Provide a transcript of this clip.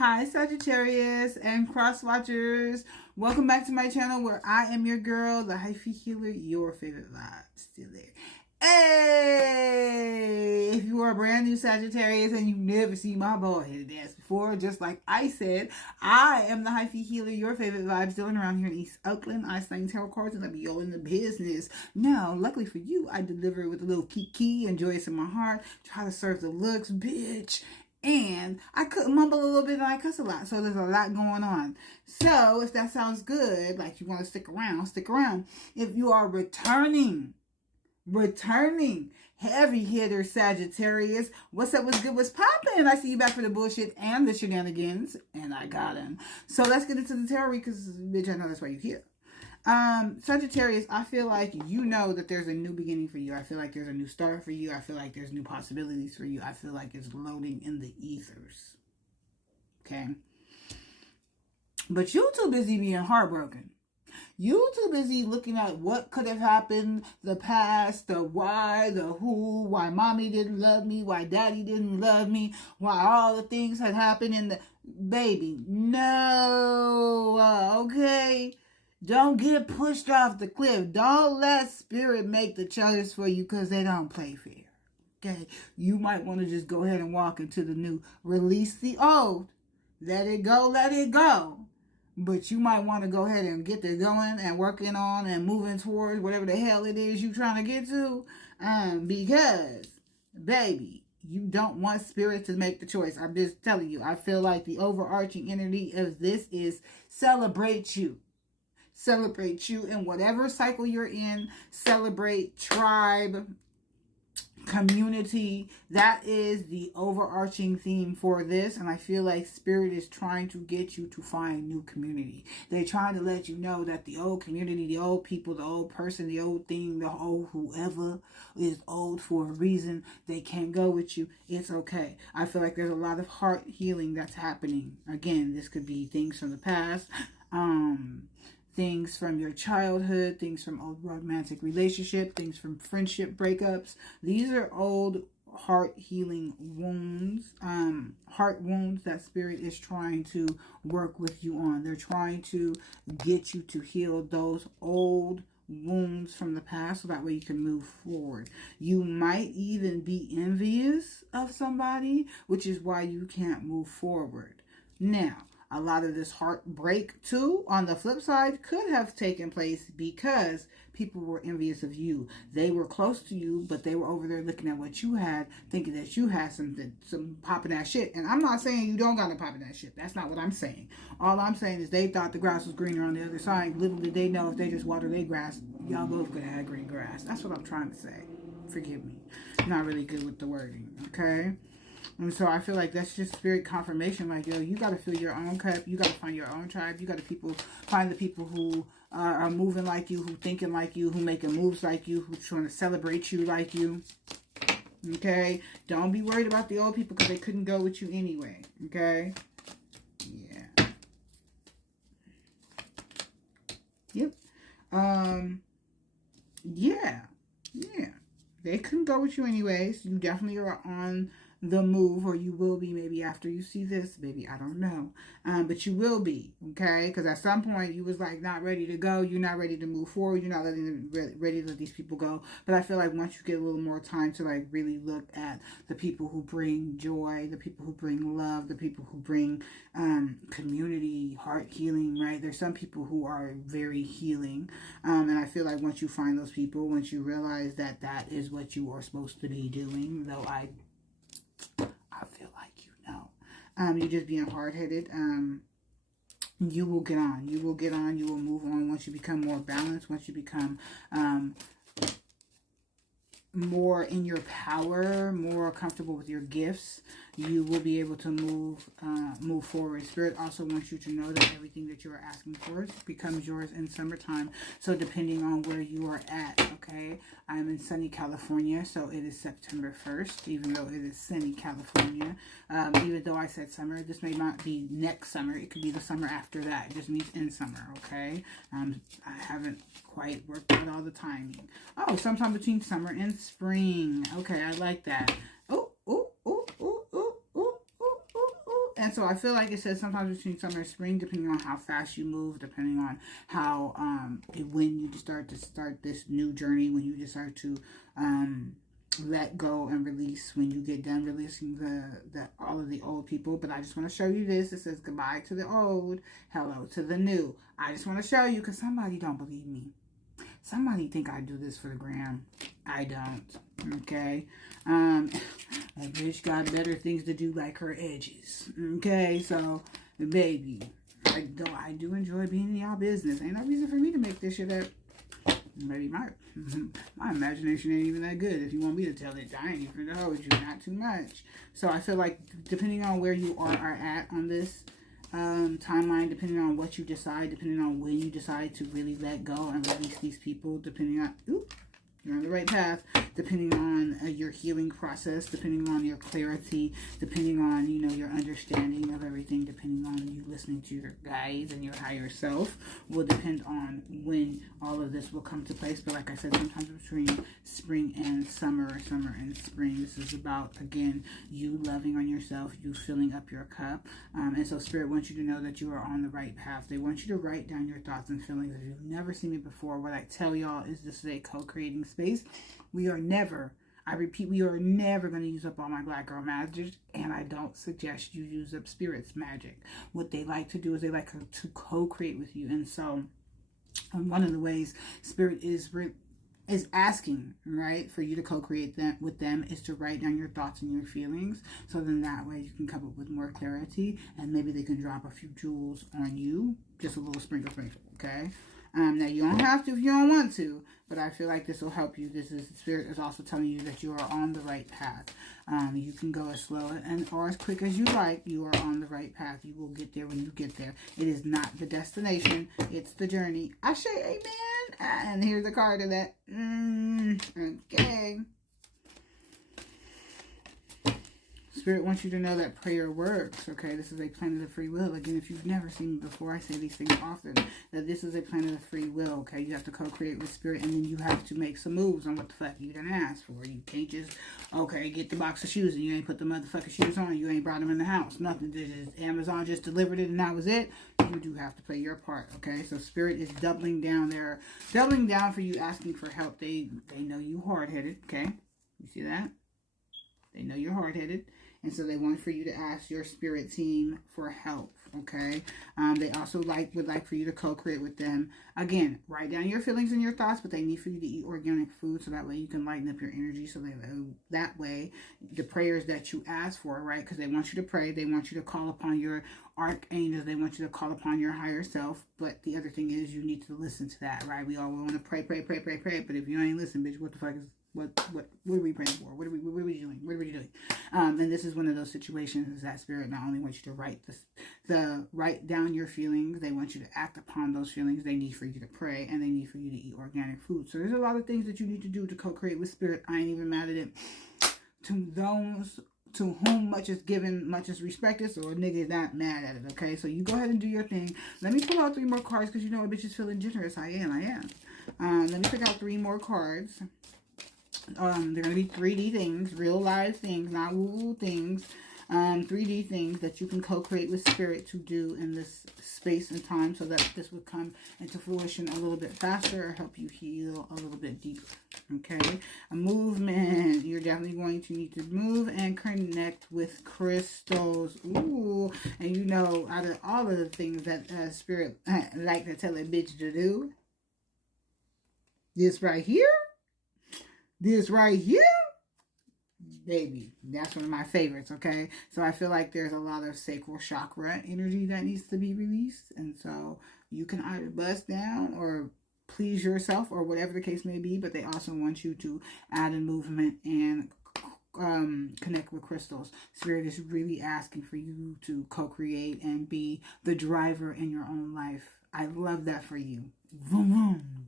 Hi Sagittarius and cross watchers. Welcome back to my channel where I am your girl, the Hyphy healer, your favorite vibe. Still there. Hey! If you are a brand new Sagittarius and you've never seen my bald-headed dance before, just like I said, I am the Hyphy healer, your favorite vibe, still around here in East Oakland. I slang tarot cards and I be all in the business. Now, luckily for you, I deliver with a little kiki and joyous in my heart. Try to serve the looks, bitch. And I could mumble a little bit and I cuss a lot. So there's a lot going on. So if that sounds good, like you want to stick around, stick around. If you are returning heavy hitter Sagittarius, what's up, what's good, what's poppin'? I see you back for the bullshit and the shenanigans. And I got him. So let's get into the tarot because, bitch, I know that's why you're here. Sagittarius, I feel like you know that there's a new beginning for you. I feel like there's a new start for you. I feel like there's new possibilities for you. I feel like it's loading in the ethers. Okay? But you too busy being heartbroken. You too busy looking at what could have happened, the past, the why, the who, why mommy didn't love me, why daddy didn't love me, why all the things had happened in the... Baby, no, okay? Don't get pushed off the cliff. Don't let spirit make the choice for you because they don't play fair. Okay? You might want to just go ahead and walk into the new. Release the old. Let it go, let it go. But you might want to go ahead and get there going and working on and moving towards whatever the hell it is you're trying to get to. Because, baby, you don't want spirit to make the choice. I'm just telling you. I feel like the overarching energy of this is celebrate you. Celebrate you in whatever cycle you're in. Celebrate tribe, community. That is the overarching theme for this. And I feel like spirit is trying to get you to find new community. They're trying to let you know that the old community, the old people, the old person, the old thing, the old whoever is old for a reason. They can't go with you. It's okay. I feel like there's a lot of heart healing that's happening. Again, this could be things from the past. Things from your childhood, things from old romantic relationship, things from friendship breakups. These are old heart healing wounds, heart wounds that spirit is trying to work with you on. They're trying to get you to heal those old wounds from the past so that way you can move forward. You might even be envious of somebody, which is why you can't move forward. Now, a lot of this heartbreak, too, on the flip side, could have taken place because people were envious of you. They were close to you, but they were over there looking at what you had, thinking that you had some popping that shit. And I'm not saying you don't got no popping that shit. That's not what I'm saying. All I'm saying is they thought the grass was greener on the other side. Little did they know if they just water their grass, y'all both could have had green grass. That's what I'm trying to say. Forgive me. I'm not really good with the wording, okay? And so I feel like that's just spirit confirmation. Like, yo, you got to fill your own cup. You got to find your own tribe. You got to find the people who are moving like you, who thinking like you, who making moves like you, who's trying to celebrate you like you. Okay? Don't be worried about the old people because they couldn't go with you anyway. Okay? Yeah. Yep. Yeah. They couldn't go with you anyways. You definitely are on the move, or you will be maybe after you see this, maybe, I don't know, but you will be, okay, because at some point you was like not ready to go, you're not ready to move forward, you're not ready to let these people go. But I feel like once you get a little more time to like really look at the people who bring joy, the people who bring love, the people who bring community, heart healing, right? There's some people who are very healing, and I feel like once you find those people, once you realize that that is what you are supposed to be doing, though I feel like you know. You're just being hard-headed. You will get on. You will get on. You will move on once you become more balanced. Once you become more in your power, more comfortable with your gifts, you will be able to move forward. Spirit also wants you to know that everything that you are asking for becomes yours in summertime. So depending on where you are at, okay? I'm in sunny California, so it is September 1st, even though it is sunny California. Even though I said summer, this may not be next summer. It could be the summer after that. It just means in summer, okay? I haven't quite worked out all the timing. Oh, sometime between summer and spring. Okay, I like that. And so I feel like it says sometimes between summer and spring, depending on how fast you move, depending on how, when you just start this new journey, when you just start to, let go and release, when you get done releasing the all of the old people. But I just want to show you this. It says goodbye to the old, hello to the new. I just want to show you because somebody don't believe me. Somebody think I do this for the gram. I don't. Okay. A bitch got better things to do, like her edges. Okay. So, baby, I do enjoy being in y'all business. Ain't no reason for me to make this shit up. Maybe my imagination ain't even that good. If you want me to tell it, I ain't even gonna hold you. Not too much. So I feel like depending on where you are at on this timeline, depending on what you decide, depending on when you decide to really let go and release these people, depending on, you're on the right path, depending on your healing process, depending on your clarity, depending on, your understanding of everything, depending on you listening to your guides and your higher self, will depend on when all of this will come to place. But like I said, sometimes between spring and summer and spring, this is about, again, you loving on yourself, you filling up your cup. And so Spirit wants you to know that you are on the right path. They want you to write down your thoughts and feelings. If you've never seen me before, what I tell y'all is this is a co-creating space. We are never, I repeat, we are never going to use up all my black girl magic, and I don't suggest you use up Spirit's magic. What they like to do is they like to co-create with you. And so one of the ways Spirit is asking, right, for you to co-create with them is to write down your thoughts and your feelings. So then that way you can come up with more clarity, and maybe they can drop a few jewels on you, just a little sprinkle, okay? Now you don't have to if you don't want to, but I feel like this will help you. Spirit is also telling you that you are on the right path. You can go as slow or as quick as you like. You are on the right path. You will get there when you get there. It is not the destination. It's the journey. I say amen. And here's a card of that. Okay. Spirit wants you to know that prayer works, okay? This is a planet of free will. Again, if you've never seen me before, I say these things often, that this is a planet of free will, okay? You have to co-create with Spirit, and then you have to make some moves on what the fuck you done asked for. You can't just, get the box of shoes, and you ain't put the motherfucking shoes on, you ain't brought them in the house. Nothing. Amazon just delivered it, and that was it. You do have to play your part, okay? So Spirit is doubling down there, doubling down for you, asking for help. They know you hard-headed, okay? You see that? They know you're hard-headed. And so they want for you to ask your spirit team for help, okay? They also would like for you to co-create with them. Again, write down your feelings and your thoughts, but they need for you to eat organic food so that way you can lighten up your energy. So that way, the prayers that you ask for, right? Because they want you to pray. They want you to call upon your archangels. They want you to call upon your higher self. But the other thing is you need to listen to that, right? We all want to pray. But if you ain't listen, bitch, what the fuck is... What are we praying for? What are we doing? What are we doing? And this is one of those situations that Spirit not only wants you to write down your feelings, they want you to act upon those feelings. They need for you to pray, and they need for you to eat organic food. So there's a lot of things that you need to do to co-create with Spirit. I ain't even mad at it. To those to whom much is given, much is respected. So a nigga is not mad at it, okay? So you go ahead and do your thing. Let me pull out 3 more cards because you know a bitch is feeling generous. I am. Let me pick out 3 more cards. They're going to be 3D things, real live things, not woo-woo things. 3D things that you can co-create with Spirit to do in this space and time so that this would come into fruition a little bit faster or help you heal a little bit deeper. Okay? A movement. You're definitely going to need to move and connect with crystals. Ooh. And you know, out of all of the things that Spirit like to tell a bitch to do, this right here, baby, that's one of my favorites, okay? So I feel like there's a lot of sacral chakra energy that needs to be released. And so you can either bust down or please yourself or whatever the case may be. But they also want you to add in movement and connect with crystals. Spirit is really asking for you to co-create and be the driver in your own life. I love that for you. Vroom, vroom.